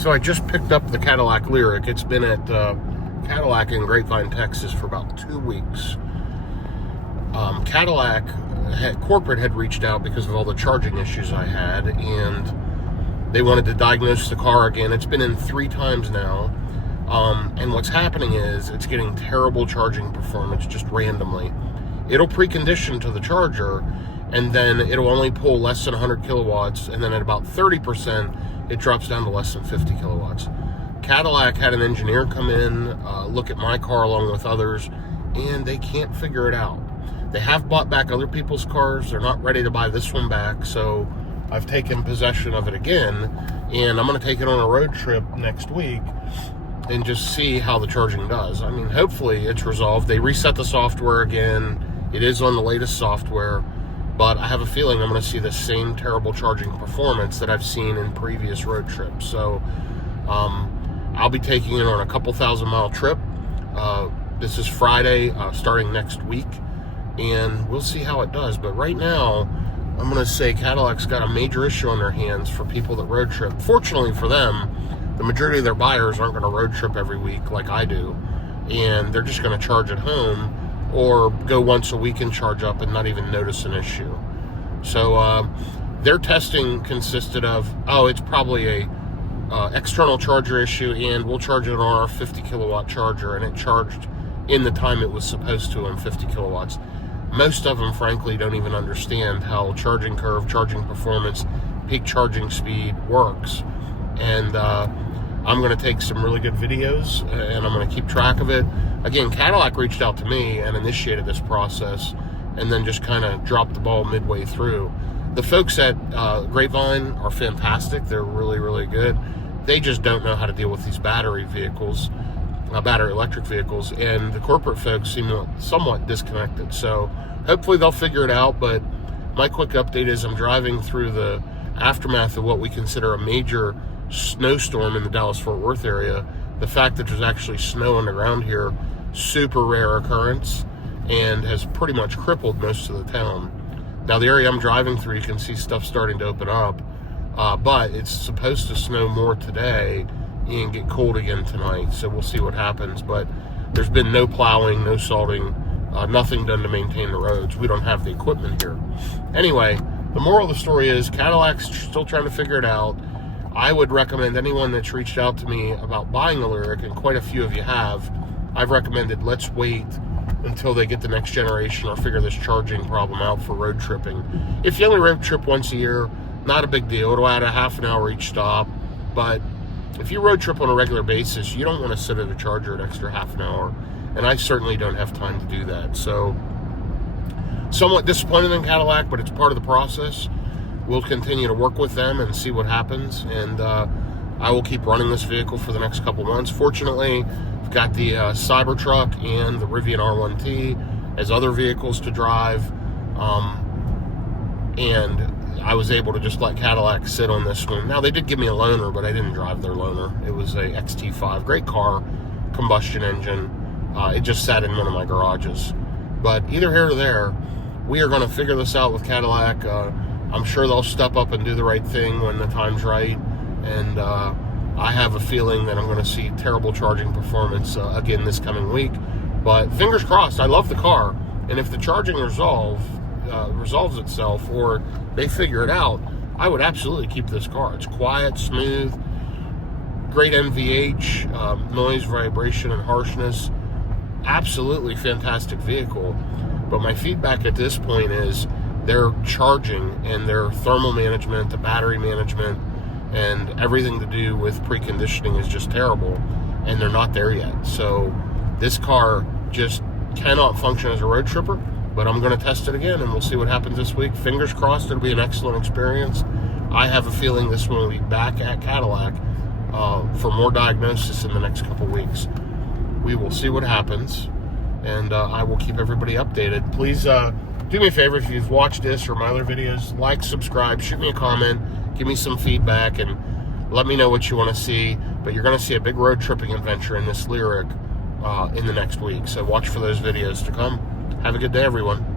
So I just picked up the Cadillac Lyriq. It's been at Cadillac in Grapevine, Texas for about 2 weeks. Cadillac corporate had reached out because of all the charging issues I had, and they wanted to diagnose the car again. It's been in 3 times now, and what's happening is it's getting terrible charging performance just randomly. It'll precondition to the charger, and then it'll only pull less than 100 kilowatts, and then at about 30%, it drops down to less than 50 kilowatts. Cadillac had an engineer come in, look at my car along with others, and they can't figure it out. They have bought back other people's cars. They're not ready to buy this one back, so I've taken possession of it again, and I'm going to take it on a road trip next week and just see how the charging does. I mean, hopefully it's resolved. They reset the software again. It is on the latest software, but I have a feeling I'm going to see the same terrible charging performance that I've seen in previous road trips. So I'll be taking it on a couple 1,000-mile trip. This is Friday, starting next week, and we'll see how it does. But right now, I'm going to say Cadillac's got a major issue on their hands for people that road trip. Fortunately for them, the majority of their buyers aren't going to road trip every week like I do, and they're just going to charge at home or go once a week and charge up and not even notice an issue. So their testing consisted of, it's probably a external charger issue, and we'll charge it on our 50 kilowatt charger, and it charged in the time it was supposed to on 50 kilowatts. Most of them, frankly, don't even understand how charging curve, charging performance, peak charging speed works. And I'm going to take some really good videos, and I'm going to keep track of it. Again, Cadillac reached out to me and initiated this process, and then just kind of dropped the ball midway through. The folks at Grapevine are fantastic. They're really, really good. They just don't know how to deal with these battery vehicles, battery electric vehicles, and the corporate folks seem somewhat disconnected. So hopefully they'll figure it out, but my quick update is I'm driving through the aftermath of what we consider a major snowstorm in the Dallas-Fort Worth area. The fact that there's actually snow on the ground here, super rare occurrence, and has pretty much crippled most of the town. Now, the area I'm driving through, you can see stuff starting to open up, but it's supposed to snow more today and get cold again tonight, so we'll see what happens. But there's been no plowing, no salting, nothing done to maintain the roads. We don't have the equipment here. Anyway, the moral of the story is Cadillac's still trying to figure it out. I would recommend anyone that's reached out to me about buying a Lyriq, and quite a few of you have, I've recommended let's wait until they get the next generation or figure this charging problem out for road tripping. If you only road trip once a year, not a big deal. It'll add a half an hour each stop. But if you road trip on a regular basis, you don't want to sit at a charger an extra half an hour. And I certainly don't have time to do that. So, somewhat disappointed in Cadillac, but it's part of the process. We'll continue to work with them and see what happens. And I will keep running this vehicle for the next couple months. Fortunately, I've got the Cybertruck and the Rivian R1T as other vehicles to drive. And I was able to just let Cadillac sit on this one. Now, they did give me a loaner, but I didn't drive their loaner. It was a XT5. Great car, combustion engine. It just sat in one of my garages. But either here or there, we are going to figure this out with Cadillac. I'm sure they'll step up and do the right thing when the time's right. And I have a feeling that I'm going to see terrible charging performance again this coming week. But fingers crossed. I love the car. And if the charging resolves itself, or they figure it out, I would absolutely keep this car. It's quiet, smooth, great NVH, noise, vibration, and harshness. Absolutely fantastic vehicle. But my feedback at this point is their charging and their thermal management, the battery management, and everything to do with preconditioning is just terrible, and they're not there yet. So this car just cannot function as a road tripper, but I'm going to test it again, and we'll see what happens this week. Fingers crossed it'll be an excellent experience. I have a feeling this one will be back at Cadillac for more diagnosis in the next couple weeks. We will see what happens, and I will keep everybody updated. Please do me a favor, if you've watched this or my other videos, like, subscribe, shoot me a comment, give me some feedback, and let me know what you want to see. But you're going to see a big road tripping adventure in this Lyriq in the next week. So watch for those videos to come. Have a good day, everyone.